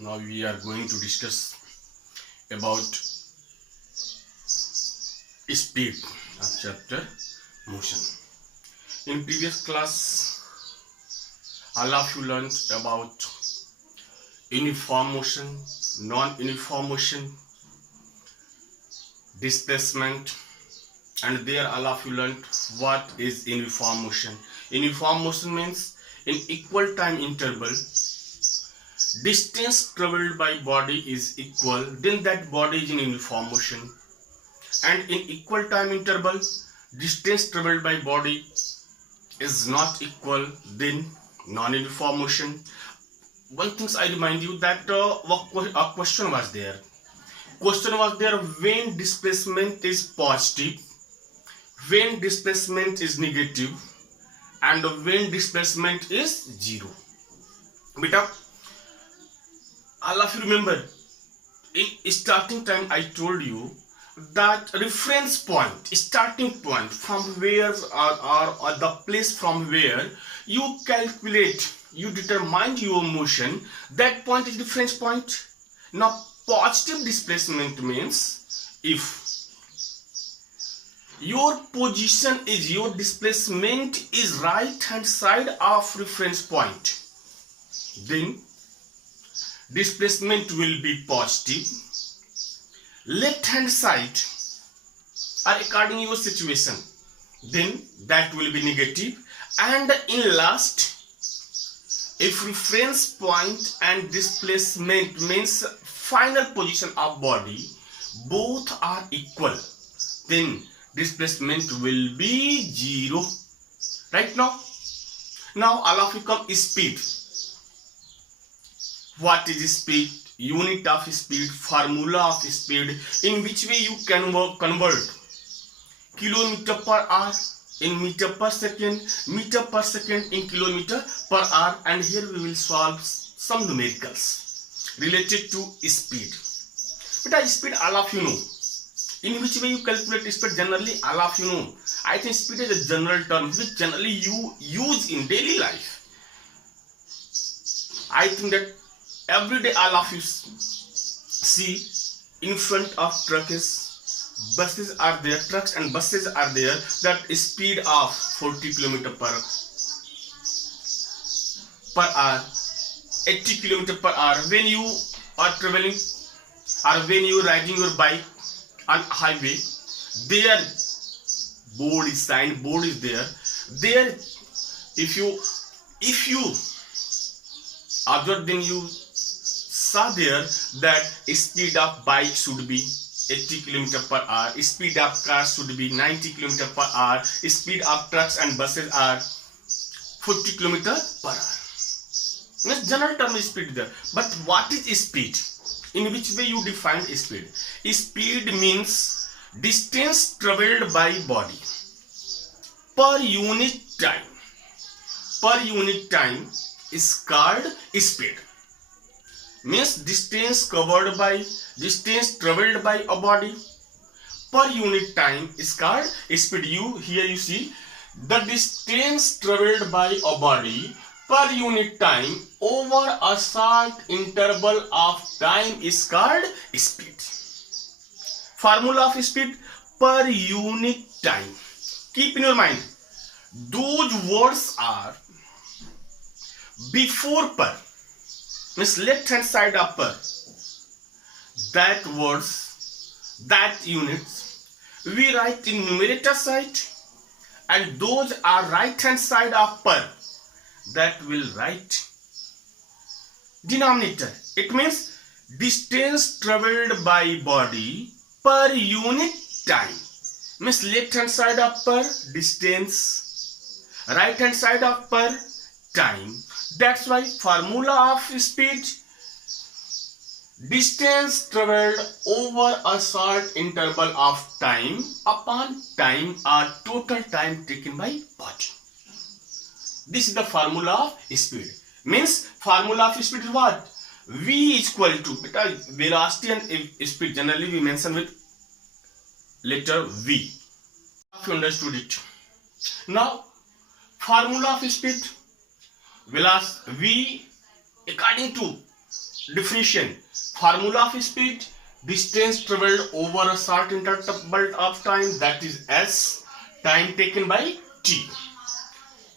Now we are going to discuss about speed of chapter motion. In previous class, all of you learned about uniform motion, non-uniform motion, displacement, and there all of you learned what is uniform motion. Uniform motion means in equal time interval, distance traveled by body is equal, then that body is in uniform motion. And in equal time interval, distance traveled by body is not equal, then non-uniform motion. One thing I remind you that a question was there. Question was there when displacement is positive, when displacement is negative, and when displacement is zero. Beta, all of you remember, in starting time I told you that reference point, starting point from where or the place from where you calculate, you determine your motion, that point is reference point. Now positive displacement means if your position is, your displacement is right hand side of reference point, then displacement will be positive. Left hand side are according to your situation, then that will be negative. And in last, if reference point and displacement means final position of body, both are equal, then displacement will be zero. Right now all of you come speed. What is speed? Unit of speed, formula of speed, in which way you can convert kilometer per hour in meter per second in kilometer per hour. And here we will solve some numericals related to speed. But speed all of you know. In which way you calculate speed generally all of you know. I think speed is a general term which generally you use in daily life. I think that every day all of you see in front of trucks, buses are there, trucks and buses are there, that speed of 40 km per hour, 80 km per hour. When you are traveling or when you are riding your bike on highway, there board is signed, board is there. There if you observe, then you saw there that speed of bike should be 80 km per hour, speed of cars should be 90 km per hour, speed of trucks and buses are 40 km per hour. Means general term is speed there. But what is speed? In which way you define speed? Speed means distance traveled by body per unit time. Per unit time is called speed. Means distance traveled by a body per unit time is called speed. Here you see the distance traveled by a body per unit time over a short interval of time is called speed. Formula of speed, per unit time. Keep in your mind, those words are before per, means left hand side of per, that words, that units we write in numerator side, and those are right hand side of per, that will write denominator. It means distance traveled by body per unit time, means left hand side of per distance, right hand side of per time. That's why formula of speed, distance traveled over a short interval of time upon time or total time taken by body. This is the formula of speed. Means formula of speed is what? V is equal to, because velocity and speed generally we mention with letter V. If you understood it. Now formula of speed, velocity V according to definition. Formula of speed, distance traveled over a certain interval of time, that is S, time taken by T.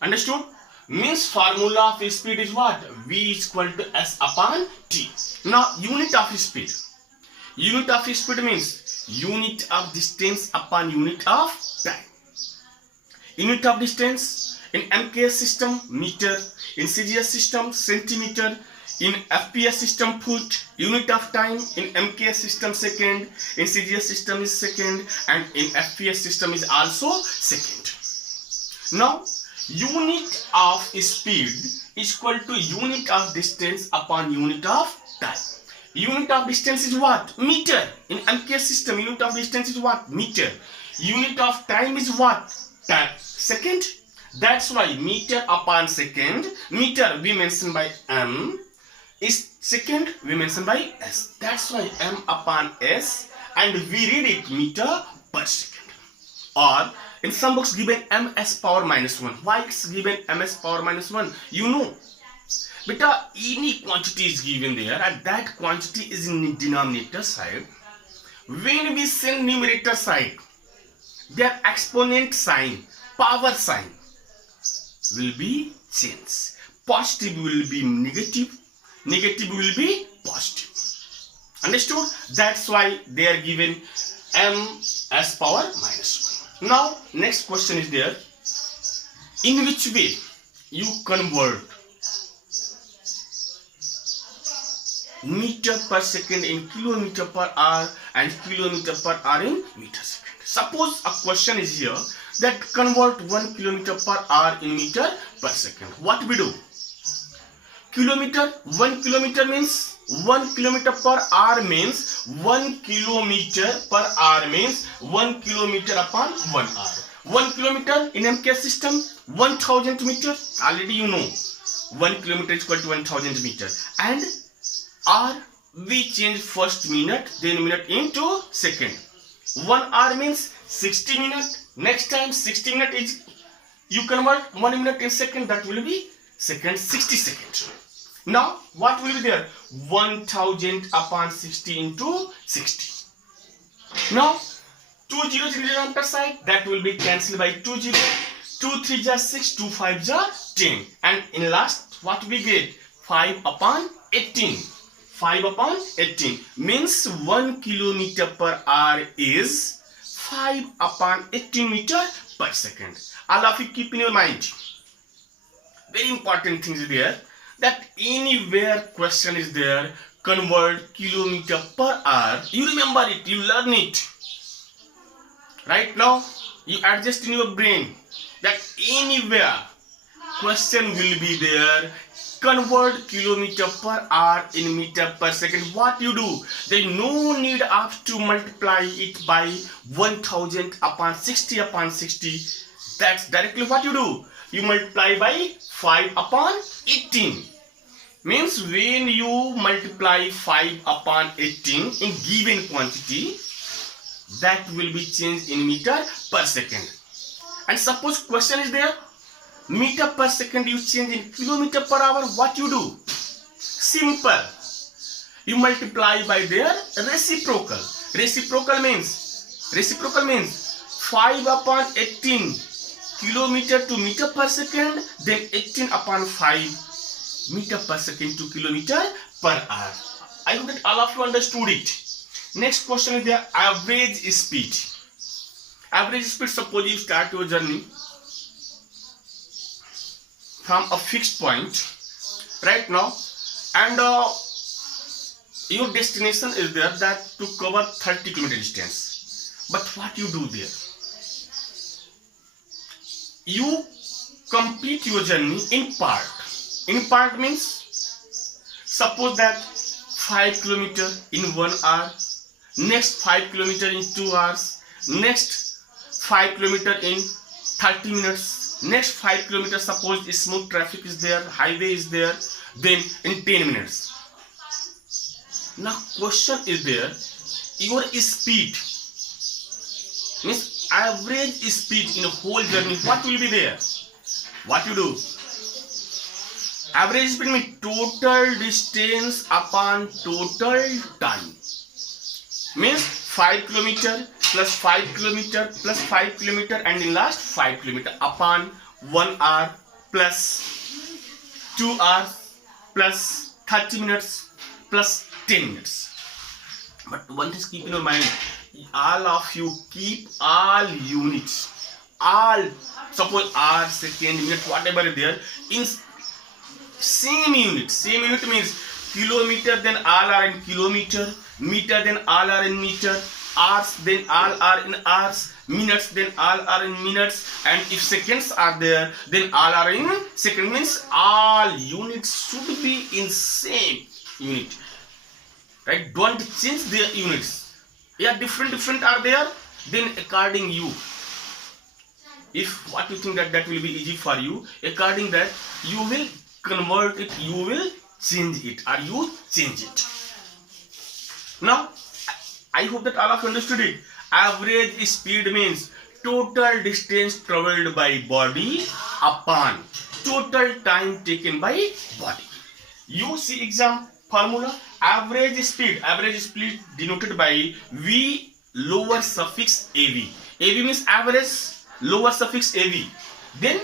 Understood? Means formula of speed is what? V is equal to S upon T. Now unit of speed. Unit of speed means unit of distance upon unit of time. Unit of distance in MKS system meter, in CGS system centimeter, in FPS system foot. Unit of time in MKS system second, in CGS system is second, and in FPS system is also second. Now unit of speed is equal to unit of distance upon unit of time. Unit of distance is what? Meter. In MKS system, unit of distance is what? Meter. Unit of time is what? Time. Second. That's why meter upon second. Meter we mention by M. Is second we mention by S. That's why M upon S, and we read it meter per second. Or in some books given ms power minus 1. Why it's given ms power minus 1? You know. Beta, any quantity is given there, and that quantity is in the denominator side. When we send numerator side, their exponent sign, power sign will be changed. Positive will be negative, negative will be positive. Understood? That's why they are given ms power minus 1. Now, next question is there. In which way you convert meter per second in kilometer per hour and kilometer per hour in meter second? Suppose a question is here that convert 1 kilometer per hour in meter per second. What we do? Kilometer, 1 kilometer means 1 kilometer per hour means 1 kilometer per hour means 1 kilometer upon 1 hour. 1 kilometer in MKS system 1000 meter. Already you know 1 kilometer is equal to 1000 meter. And hour we change first minute, then minute into second. 1 hour means 60 minutes. Next time 60 minutes is you convert 1 minute in second, that will be second 60 seconds. Now what will be there? 1000 upon 60 into 60. Now 2 zeros in the denominator side, that will be cancelled by 2 0. 2 3 are 6, 2 5 are 10. And in last what we get? 5 upon 18. 5 upon 18 means 1 kilometer per hour is 5 upon 18 meter per second. All of you keep in your mind. Very important things there, that anywhere question is there, convert kilometer per hour. You remember it, you learn it. Right now, you adjust in your brain that anywhere question will be there, convert kilometer per hour in meter per second. What you do? There is no need of to multiply it by 1000 upon 60 upon 60. That's directly what you do. You multiply by 5 upon 18. Means when you multiply 5 upon 18 in given quantity, that will be changed in meter per second. And suppose question is there, meter per second you change in kilometer per hour. What you do? Simple. You multiply by their reciprocal. Reciprocal means 5 upon 18 kilometer to meter per second, then 18 upon 5 meter per second to kilometer per hour. I hope that all of you understood it. Next question is the average speed. Average speed, suppose you start your journey from a fixed point right now, and your destination is there that to cover 30 km distance. But what you do there? You complete your journey in part. In part means suppose that 5 km in 1 hour, next 5 km in 2 hours, next 5 km in 30 minutes, next 5 km suppose smooth traffic is there, highway is there, then in 10 minutes. Now question is there, your speed means average speed in a whole journey, what will be there? What you do? Average speed means total distance upon total time. Means 5 kilometer plus 5 kilometer plus 5 kilometer and in last 5 kilometer upon 1 hour plus 2 hours plus 30 minutes plus 10 minutes. But one thing keep in your mind, all of you keep all units, all suppose hour, second, minute, whatever is there in same unit. Same unit means kilometer, then all are in kilometer, meter, then all are in meter, hours, then all are in hours, minutes, then all are in minutes, and if seconds are there, then all are in second. Means all units should be in same unit, right? Don't change their units. Yeah, different are there, then according you, if what you think that will be easy for you, according that you will convert it, you will change it, or you change it. Now I hope that all of you understood it. Average speed means total distance traveled by body upon total time taken by body. You see exam formula, average speed denoted by V lower suffix AV. AV means average, lower suffix AV. Then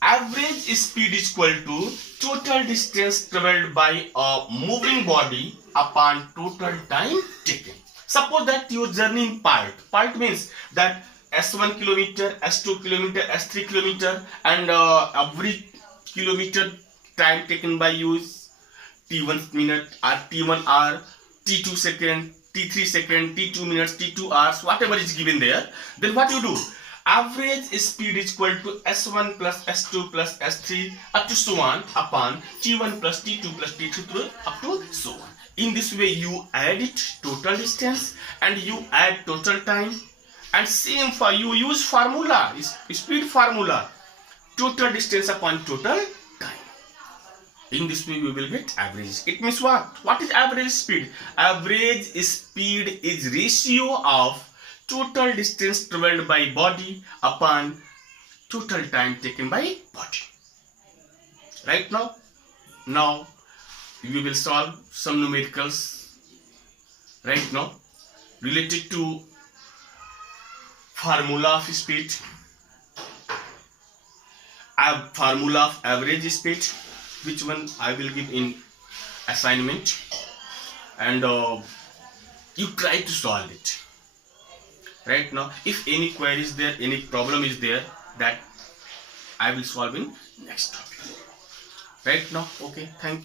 average speed is equal to total distance traveled by a moving body upon total time taken. Suppose that your journey in part. Part means that S1 kilometer, S2 kilometer, S3 kilometer, and every kilometer time taken by you is T1 minute or T1 hour, T2 second, T3 second, T2 minutes, T2 hours, whatever is given there. Then what you do? Average speed is equal to S1 plus S2 plus S3 up to so on upon T1 plus T2 plus T3 up to so on. In this way you add it, total distance, and you add total time, and same for you use formula, speed formula, total distance upon total time. In this way we will get average. It means what? What is average speed? Average speed is ratio of total distance traveled by body upon total time taken by body. Right now we will solve some numericals right now related to formula of speed, formula of average speed, which one I will give in assignment, and you try to solve it. Right now, if any query is there, any problem is there, that I will solve in next topic. Right now, okay, thank you.